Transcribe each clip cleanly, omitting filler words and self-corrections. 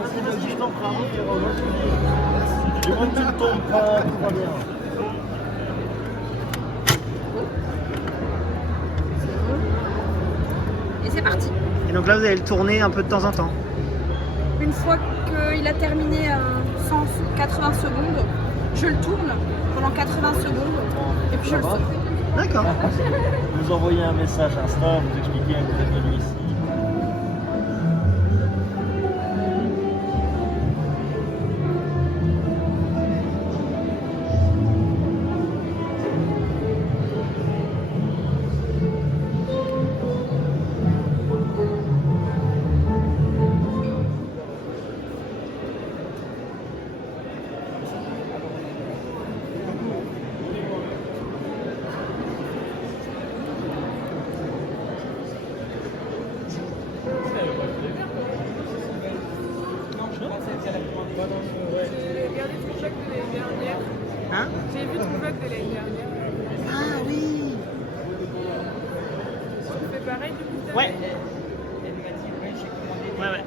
Vas-y, je t'en prends. Du moment que tu ne tombes pas, tout va bien. Et c'est parti. Et donc là, vous allez le tourner un peu de temps en temps. Une fois qu'il a terminé à 180 secondes, je le tourne pendant 80 secondes et puis je le sors. D'accord. Vous envoyez un message Insta, vous expliquez que vous êtes venu ici. J'ai regardé ton vlog de l'année dernière. Hein? J'ai vu ton vlog de l'année dernière. Ah oui. Tu fais pareil depuis tout à Ouais. l'heure. Ouais, ouais.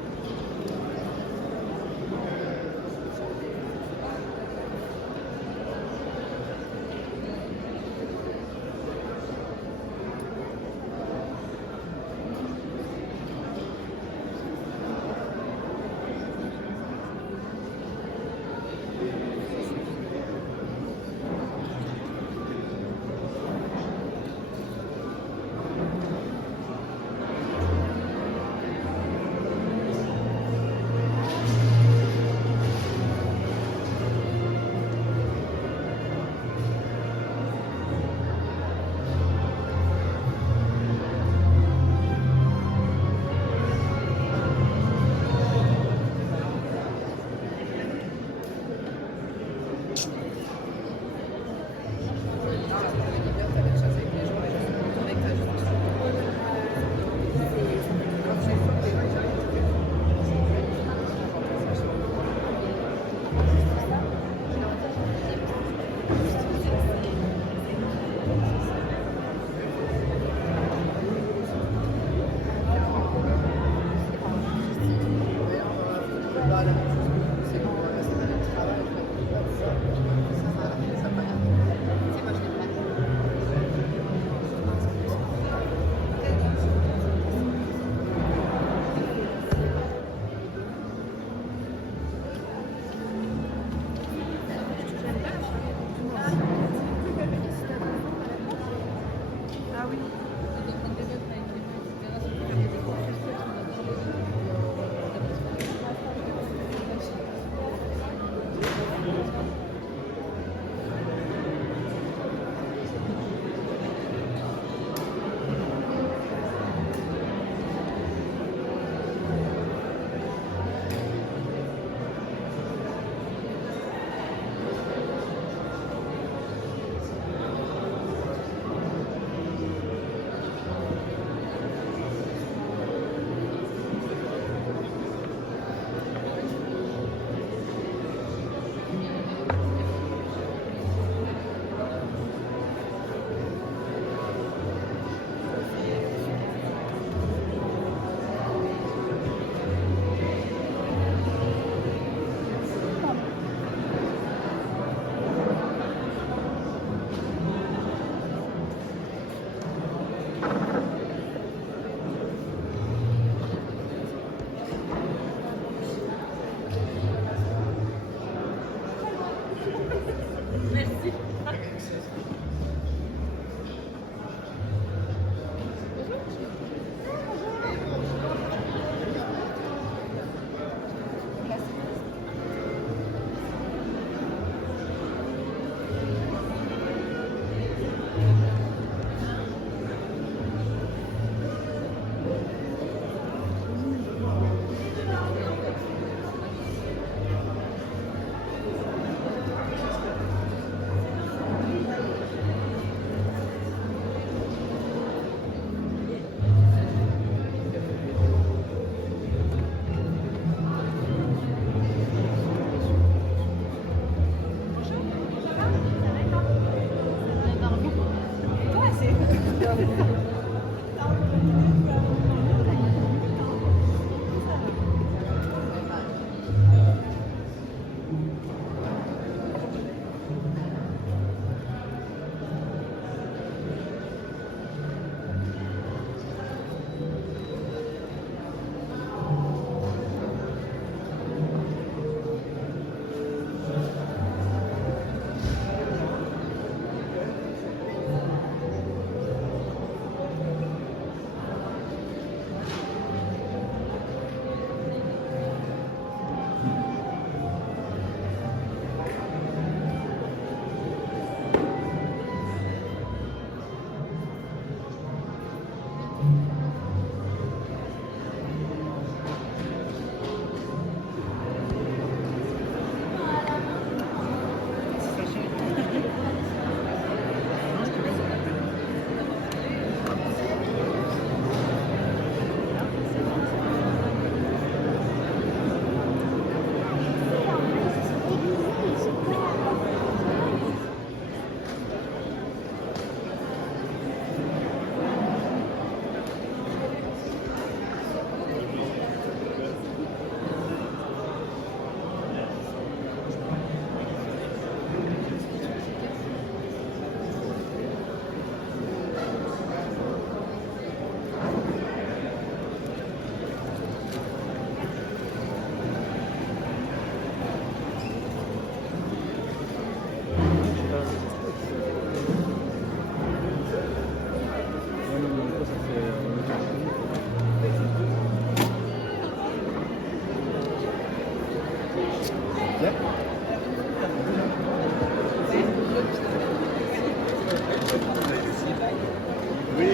Oui,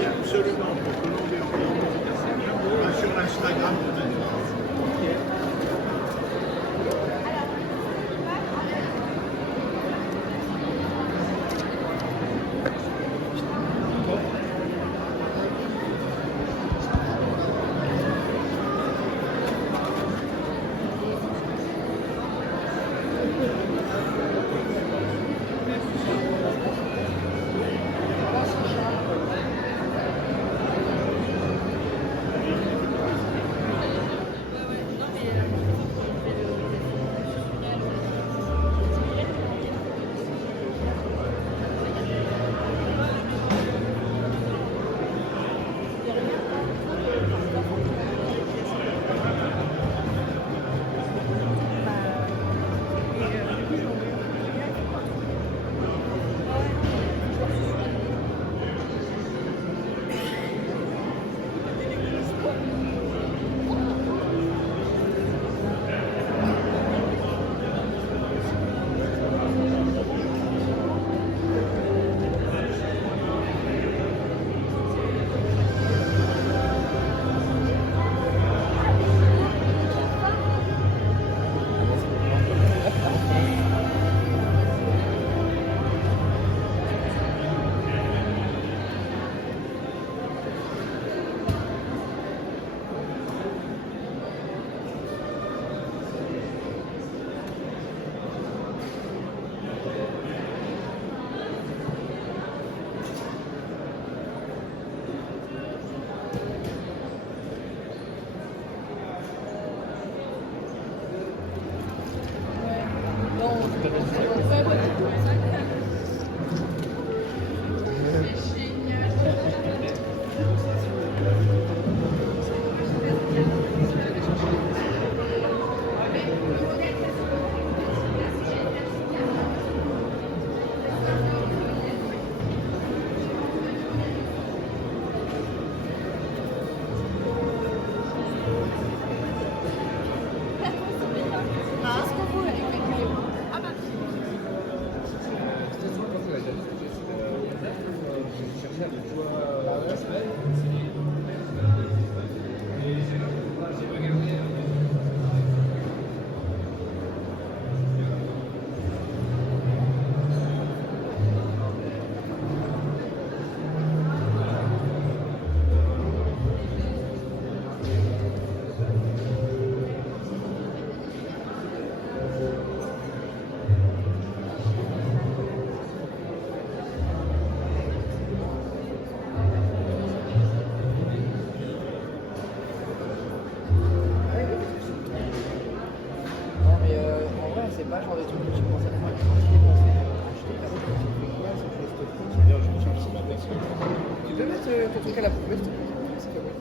absolument. Pour Colombie, on va sur l'Instagram de Daniel. c'est pas genre des trucs que tu penses à faire quand tu dépensais acheter. Là, je me suis dit, ouais, c'est pour le stocker. C'est-à-dire, je me suis dit, tu peux mettre ton truc à la poubelle, s'il te plaît, s'il te plaît.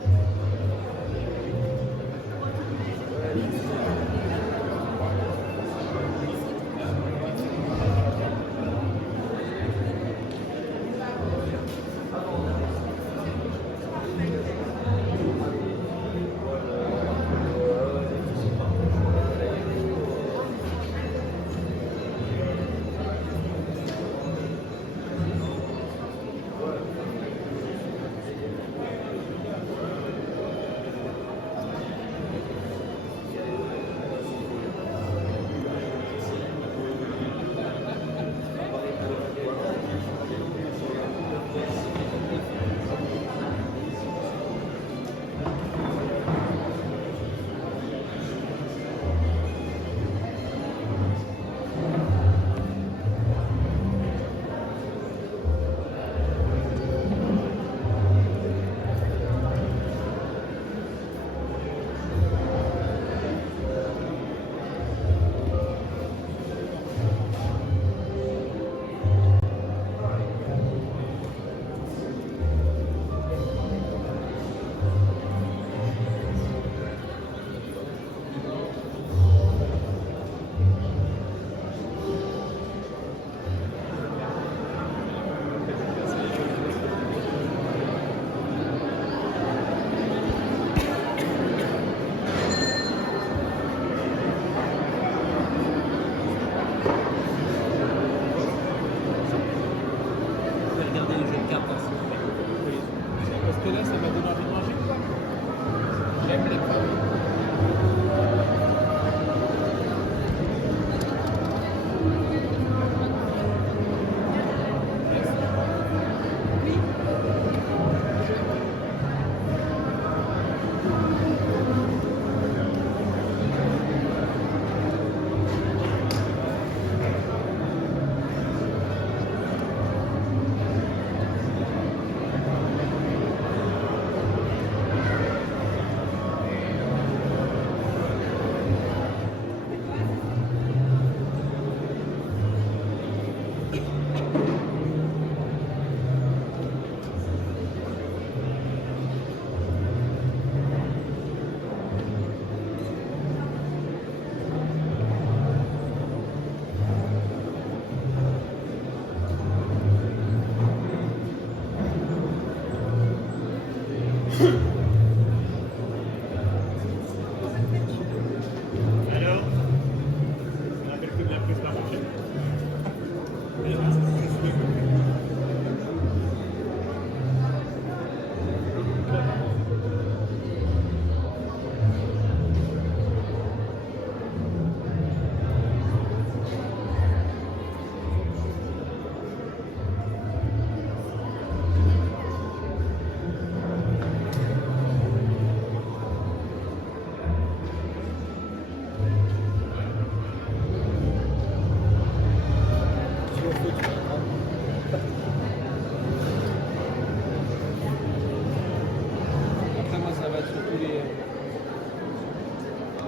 surtout les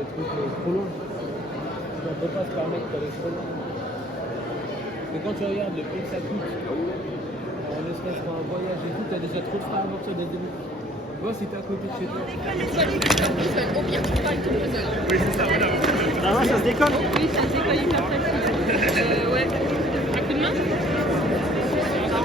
trucs trop longs. On ne peut pas se permettre d'aller trop loin. Mais quand tu regardes le prix que ça coûte, en espèce pour un voyage et tout, t'as déjà trop de frais à amortir dès le début. Vois si t'es à côté de chez toi. Au pire, tu parles tout seul. Oui, c'est ça, voilà. Ah ouais, ça se décolle. Oui, ça se décolle hyper facile. Ouais. Un coup de main? Non.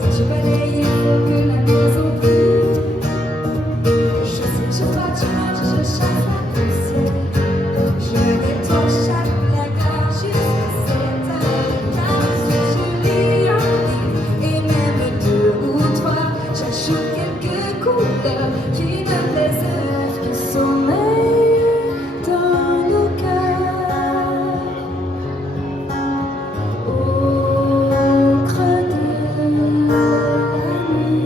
Si je balaye, il faut que la maison brûle. Je pâturage, je chasse la poussière. Je nettoie chaque placard jusqu'à car je lis un livre et même deux ou trois. J'ajoute quelques couleurs qui me plaisent, qui sommeillent dans nos cœurs. Au creux de la nuit,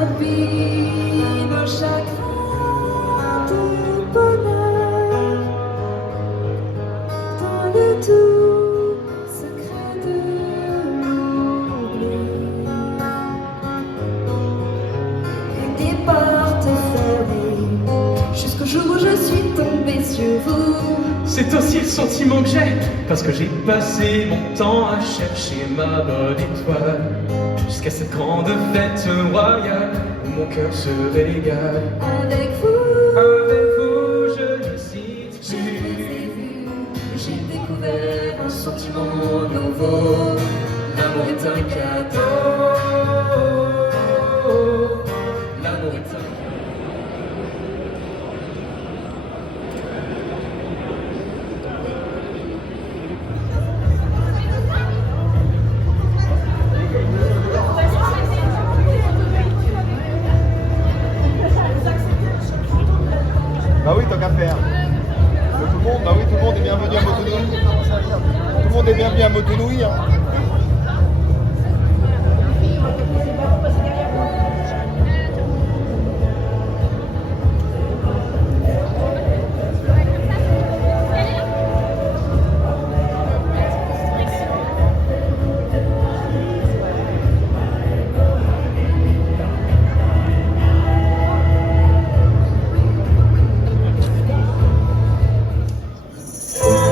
habille chaque fin de bonheur dans le doux secret de l'oubli. Et des portes fermées jusqu'au jour où je suis tombée sur vous. C'est aussi le sentiment que j'ai, parce que j'ai passé mon temps à chercher ma bonne étoile, jusqu'à cette grande fête royale où mon cœur se régale. Avec vous, je n'hésite je les ai plus. vus, j'ai découvert un sentiment nouveau. L'amour est un cadeau. L'amour est un Bah oui, tant qu'à faire. Tout le monde, bah oui, tout le monde est bienvenu à Motunui. Tout le monde est bienvenu à Motunui. Hein.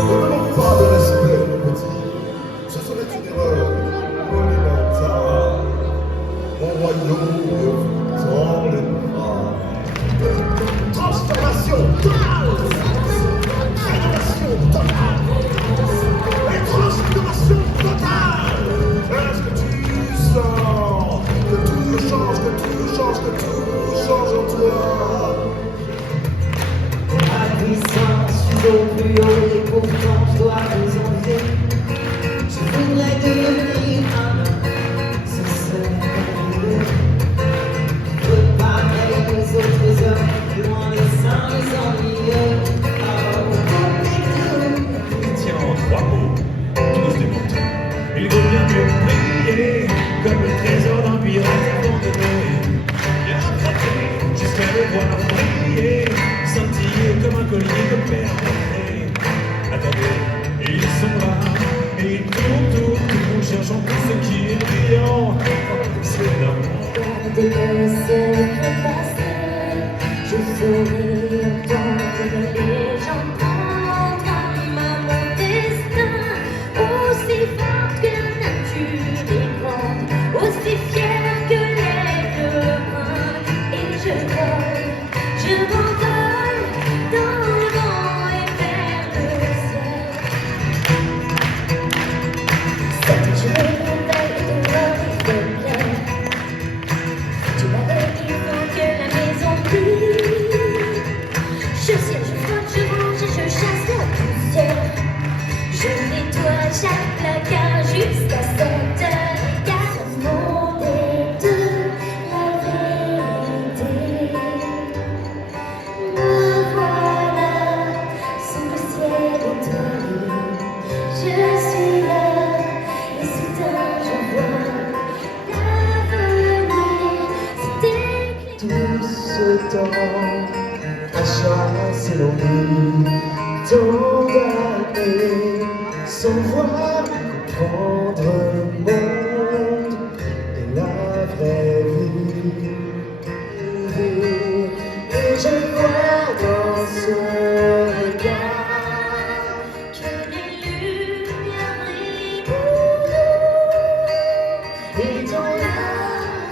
Ne manque pas de respect, mon petit. Ce serait une erreur monumentale. Mon royaume dans les bras. Transformation totale. Rénovation totale. Et transformation totale. Est-ce que tu sens que tout change, que tout change, que tout change en toi? Ma puissance, je suis au plus haut et pourtant je dois vous enlever. Je voudrais devenir un homme, ce serait merveilleux. Pareil aux autres hommes, loin des saints, les ennuyeux. Il tient en trois mots, tous des mots. Il vaut bien mieux briller comme le trésor d'un pirate abandonné. Bien frappé jusqu'à le voir briller, scintiller comme un collier de perles. Attendez, ils sont là, et ils tournent, cherchant tout ce qui est brillant. C'est l'amour. Dès que c'est passé, je saurai entendre les gens prendre mon destin. Aussi forte que la nature est grande, aussi fière que l'être brun. Et je vole, je m'envole dans le vent et vers le ciel. Cette journée belle de l'heure, il fait bien. Tu temps à chasser l'ennui, tant d'années sans voir comprendre le monde et la vraie vie. Et je vois dans ce regard Que les lumières brillent pour nous. et dans la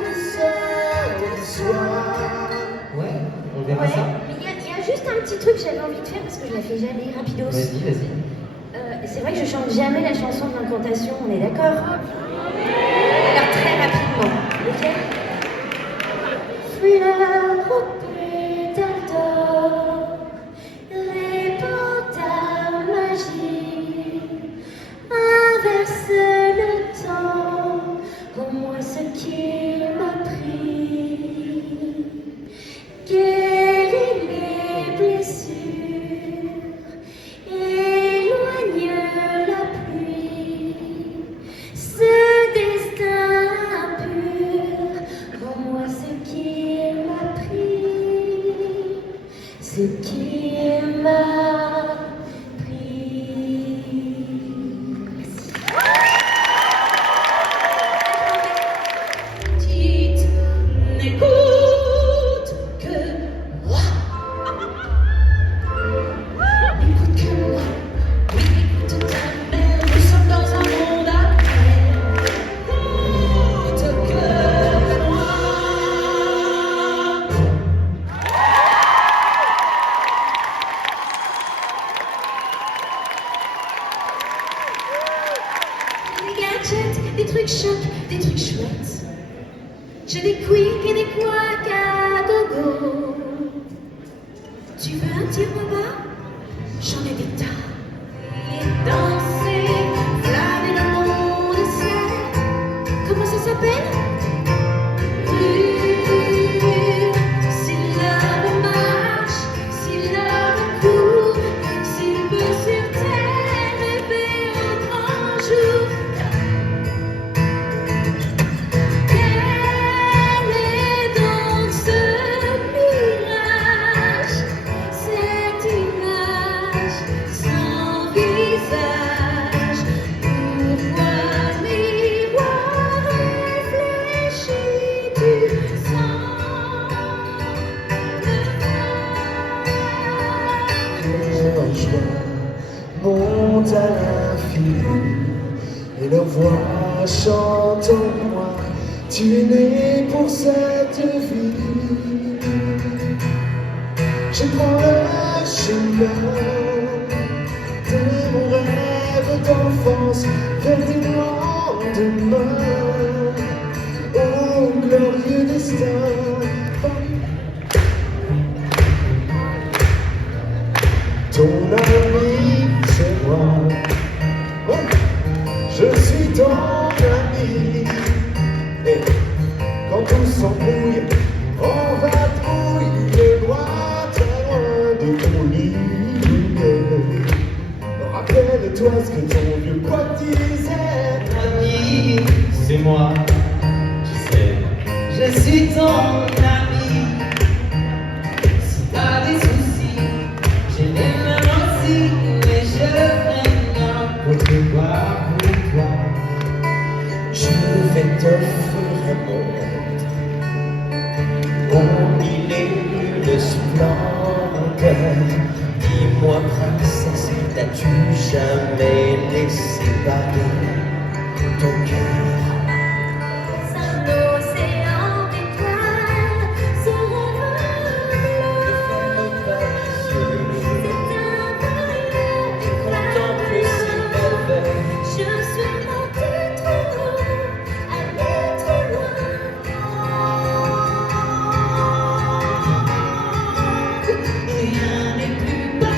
douceur de soi. Ouais, on verra ça. Mais il y a juste un petit truc que j'avais envie de faire parce que je la fais jamais, rapidos. Vas-y, vas-y. C'est vrai que je chante jamais la chanson de l'incantation, on est d'accord? Alors très rapidement, ok? Fleurs aux pétales d'or, les portails magiques inversent le temps, en moi ce qui m'a pris. Guéris les blessures, éloigne la pluie, ce destin impur, en moi ce qui m'a pris, ce qui m'a pris. Petite, n'écoute que moi. Écoute que moi, oui, écoute ta mère, nous sommes dans un monde à peine. Écoute que moi. Des gadgets, des trucs chocs, des trucs chouettes. J'ai des quicks et des couacs à gogo. Tu veux un petit repas? J'en ai des tas. Et danser, flâner le monde ciel. Comment ça s'appelle? Si l'heure marche, si l'heure court, s'il peut sur terre rêver au grand jour. Quel est donc ce mirage, cette image sans visage? Pourquoi miroir réfléchi du sang Leur joie monte à l'infini et leur voix chante en moi. Tu es né pour cette vie. Je prends le chemin de mon rêve d'enfance vers des lendemains. Oh glorieux destin. Ton ami, c'est moi. Oh, je suis ton ami. Et quand on s'embrouille, on va trouiller loin, très loin de ton lit. Rappelle-toi ce que ton vieux pote disait. Ami, c'est moi, tu sais. Je suis ton ami. Si t'as des soucis, j'ai les mêmes aussi, mais je fais rien pour toi. Je vais t'offrir un monde où il est le splendeur. Dis-moi, princesse, n'as-tu jamais laissé parler ton cœur? un océan d'étoiles se révèle. C'est un voyage éclaireur. Je suis montée trop loin, allée trop loin. Rien n'est plus pareil.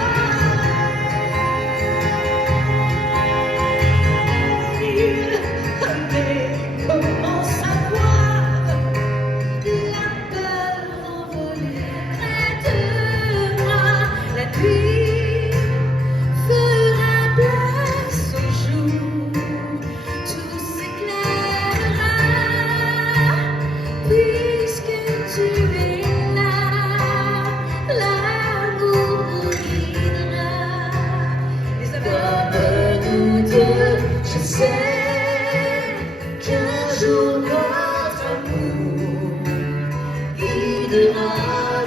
guidera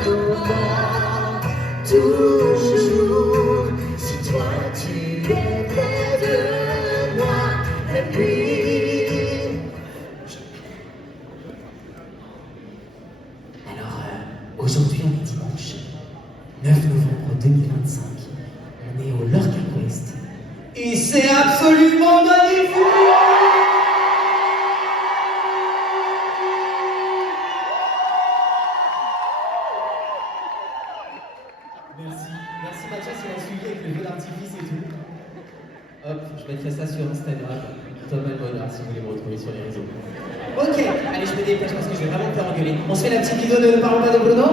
nos pas. Toujours, si toi tu es près de moi, et puis. Alors, aujourd'hui, on est dimanche, 9 novembre 2025. On est au Lorca Quest. Et c'est absolument magnifique! Merci Mathias, il a suivi avec le feu d'artifice et tout. Hop, je mettrai ça sur Instagram, Tom Almonard, si vous voulez me retrouver sur les réseaux. Ok, allez, je me dépêche parce que je vais vraiment me faire engueuler. On se fait la petite vidéo de Ne parlons pas de Bruno?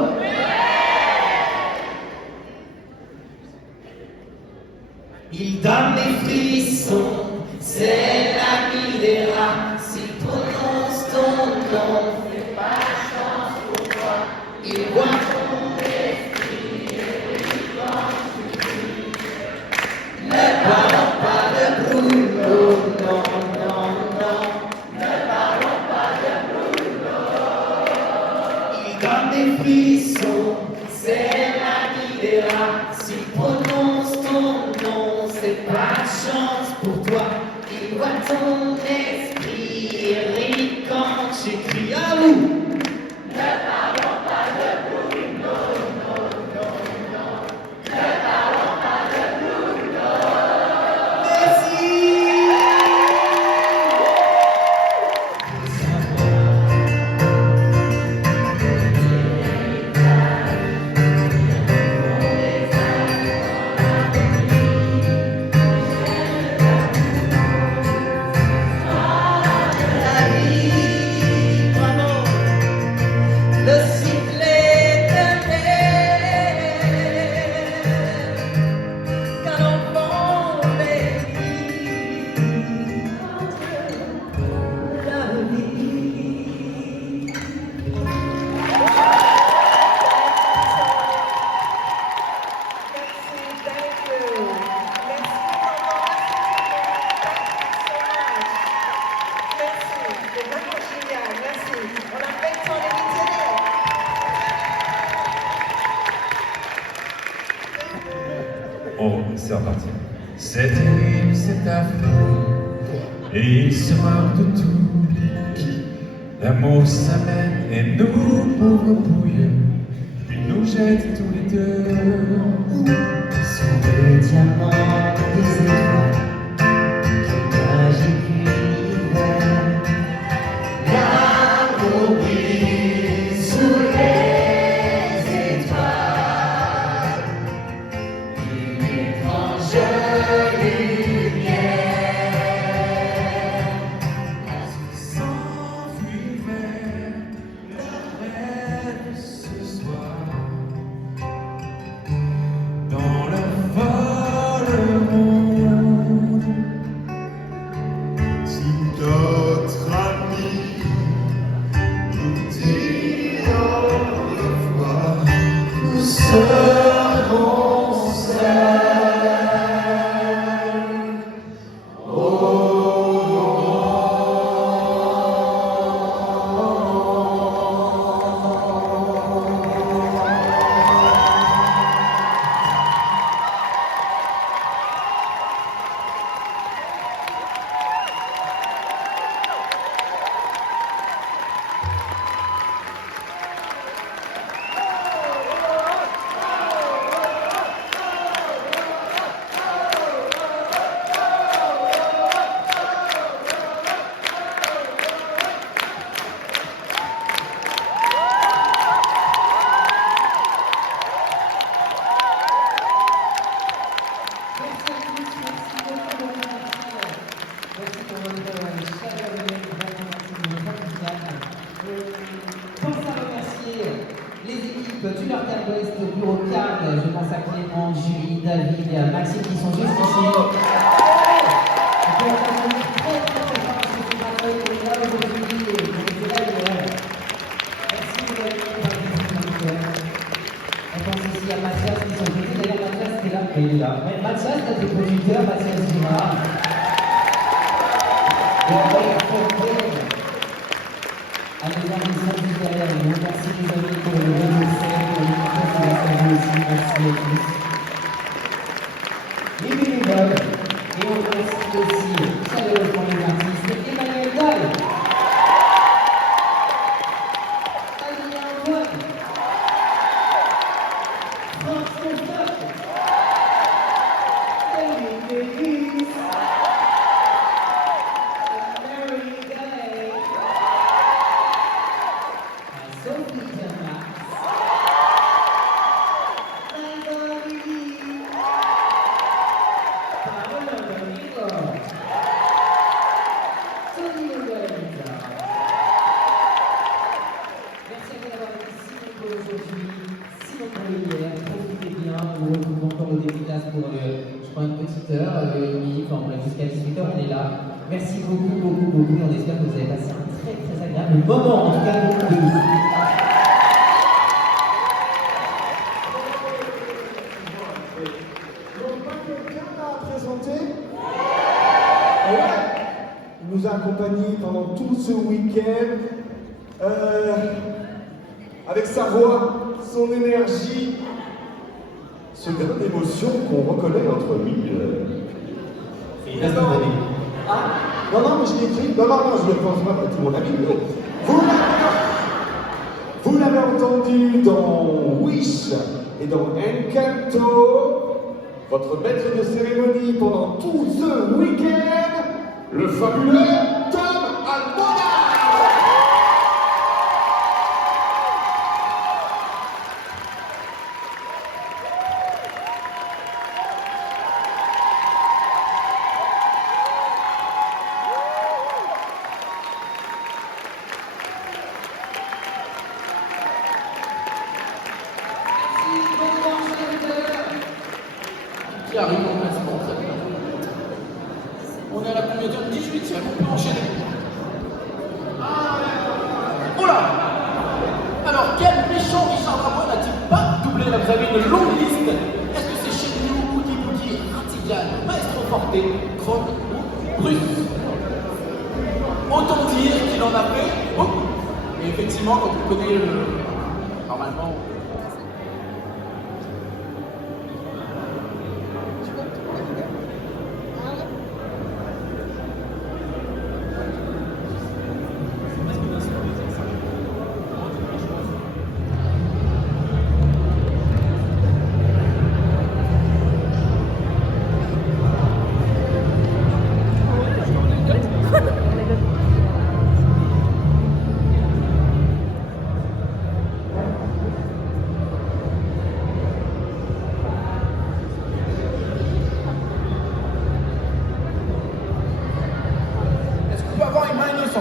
Il donne des frissons, c'est l'ami des rats. S'il prononce ton nom, fais pas chance pour toi. Il voit ton esprit quand tu cries. Ne parlons pas de Bruno, non, non, non. Ne parlons pas de Bruno. Il donne des frissons, c'est l'ami des rats. S'il prononce ton nom, c'est pas de chance pour toi. Il voit ton esprit et rit quand tu cries à vous. Ne parlons pas de Bruno, non, non, non. Ne parlons pas de Bruno. Merci. Oh, c'est reparti. C'est terrible, c'est affreux, et il se moque de tout. L'amour s'amène et nous, pauvres pouilleux, puis nous jette tous les deux. Sur le diamant des étoiles, quel magique univers. L'amour brille sous les étoiles. Une étrange lumière. S'enfuit vers le rêve ce soir. Dans le vol monde, Si notre ami nous dit au revoir, nous serons seuls. Les équipes du Lorca Quest, au bureau Carl, je pense à Clément, Julie, David et à Maxime qui sont juste ici. Je peux applaudir très fort ce que accueil pour là aujourd'hui et pour les élèves. Merci de votre on pense ici à Mathias qui sont venus. D'ailleurs, Mathias est là. Il est là. Ouais, Mathias, t'as tes producteurs, Mathias Girard. Et on va y retrouver. Allez, ils sont tous derrière nous. Merci les amis pour le remercier, pour l'importance de la famille aussi. Merci à tous. Les bénévoles, et on remercie aussi chaleureusement les artistes. Emmanuel Dalle, Adrien Antoine, France Constance, David Davis, Mary Gay, Sophie Thomas, Marguerite, Paola Domingo, Tony Ogalita. Merci à vous d'avoir été si nombreux aujourd'hui, si nombreux hier. Profitez bien, nous retrouvons encore au début de classe pour, je crois, une petite heure, enfin, bref, jusqu'à 18h, on est là. Merci beaucoup, beaucoup, beaucoup. On espère que vous avez passé un très, très agréable moment, en tout cas, beaucoup de vous. Donc, pas quelqu'un à présenter? Ouais. Il nous a accompagnés pendant tout ce week-end. Avec sa voix, son énergie, ce grain d'émotion qu'on reconnaît entre lui. Ah, non, mais je l'ai écrit. Non, je ne le pense pas, tout mon ami. Vous l'avez entendu dans Wish et dans Encanto, votre maître de cérémonie pendant tout ce week-end, le fabuleux Tom Almona. Qui arrive en classement, très bien. On est à la combien de 18e, on peut enchaîner. Oh là! Alors, quel méchant Richard Bravo n'a-t-il pas doublé? Là, vous avez une longue liste. Est-ce que c'est chez nous, Woody Woody, Antigan, Maestro Forte, Krog ou Bruce? Autant dire qu'il en a fait beaucoup. Et effectivement, quand on connaît normalement.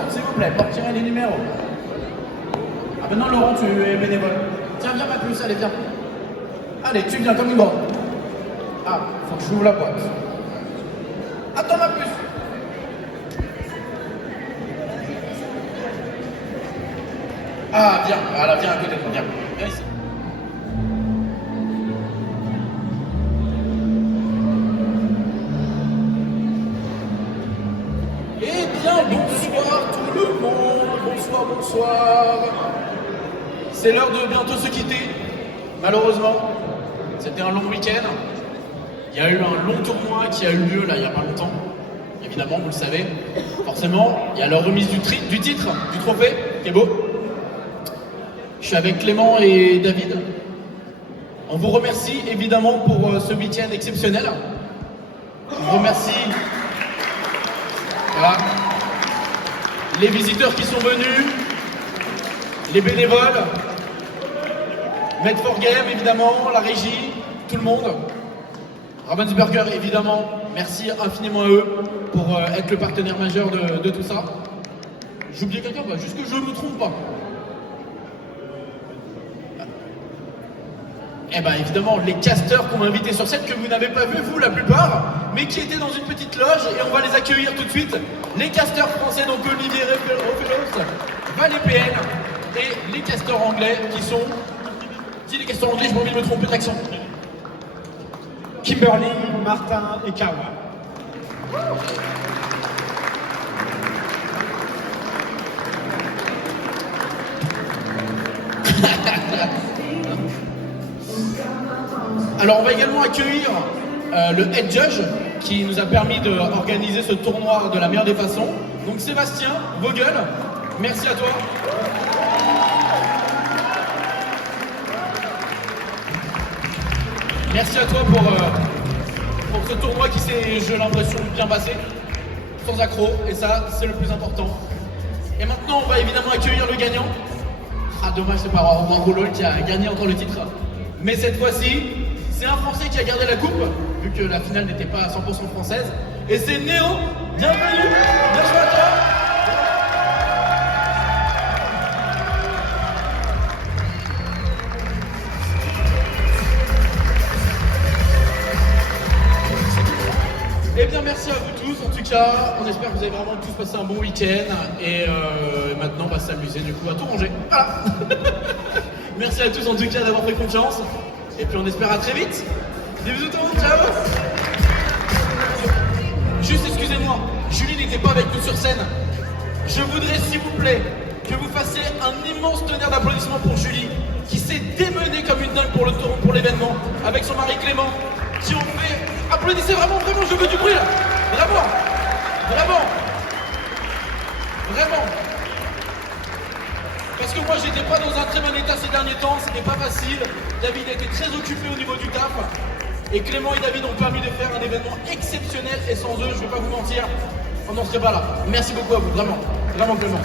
S'il vous plaît, pour tirer les numéros. Ah ben non, Laurent, tu es bénévole. Tiens, viens ma puce, allez, viens. Allez, tu viens comme une grande. Ah, faut que je ouvre la boîte. Attends ma puce. Ah, viens, voilà, viens à côté de moi, viens. Viens ici. Eh bien, bonsoir tout le monde, bonsoir. C'est l'heure de bientôt se quitter, malheureusement. C'était un long week-end. Il y a eu un long tournoi qui a eu lieu là il n'y a pas longtemps. Évidemment, vous le savez. Forcément, il y a la remise du titre, du trophée, qui est beau. Je suis avec Clément et David. On vous remercie évidemment pour ce week-end exceptionnel. On vous remercie. Voilà. Les visiteurs qui sont venus, les bénévoles, Made for Game évidemment, la régie, tout le monde. Ravensburger évidemment, merci infiniment à eux pour être le partenaire majeur de tout ça. J'ai oublié quelqu'un, bah, juste que je ne me trompe pas. Eh bien évidemment, les casteurs qu'on m'a invités sur scène, que vous n'avez pas vu, vous la plupart, mais qui étaient dans une petite loge, et on va les accueillir tout de suite. Les casteurs français, donc Olivier Rofelos, Valé PN, et les casteurs anglais qui sont... Dis les casteurs anglais, j'ai pas envie de me tromper d'accent. Kimberly, Martin et Kawa. Alors on va également accueillir le head judge qui nous a permis d'organiser ce tournoi de la meilleure des façons. Donc Sébastien Vogel, merci à toi. Merci à toi pour ce tournoi qui s'est, j'ai l'impression, bien passé, sans accroc, et ça, c'est le plus important. Et maintenant, on va évidemment accueillir le gagnant. Ah, dommage, c'est pas Romain Rouleau qui a gagné encore le titre. Mais cette fois-ci, c'est un Français qui a gardé la coupe, vu que la finale n'était pas à 100% française. Et c'est Néo, bienvenue, bien joué à toi. Eh bien merci à vous tous, en tout cas, on espère que vous avez vraiment tous passé un bon week-end et maintenant on va s'amuser du coup à tout ranger. Voilà. Merci à tous en tout cas d'avoir fait confiance et puis on espère à très vite. Des bisous tout le monde, ciao. Juste excusez-moi, Julie n'était pas avec nous sur scène. Je voudrais s'il vous plaît que vous fassiez un immense tonnerre d'applaudissements pour Julie qui s'est démenée comme une dingue pour l'événement avec son mari Clément qui ont fait... Applaudissez vraiment, je veux du bruit là. Vraiment. Parce que moi j'étais pas dans un très bon état ces derniers temps, c'était pas facile. David a été très occupé au niveau du taf. Et Clément et David ont permis de faire un événement exceptionnel et sans eux, je vais pas vous mentir, on n'en serait pas là. Merci beaucoup à vous, vraiment Clément.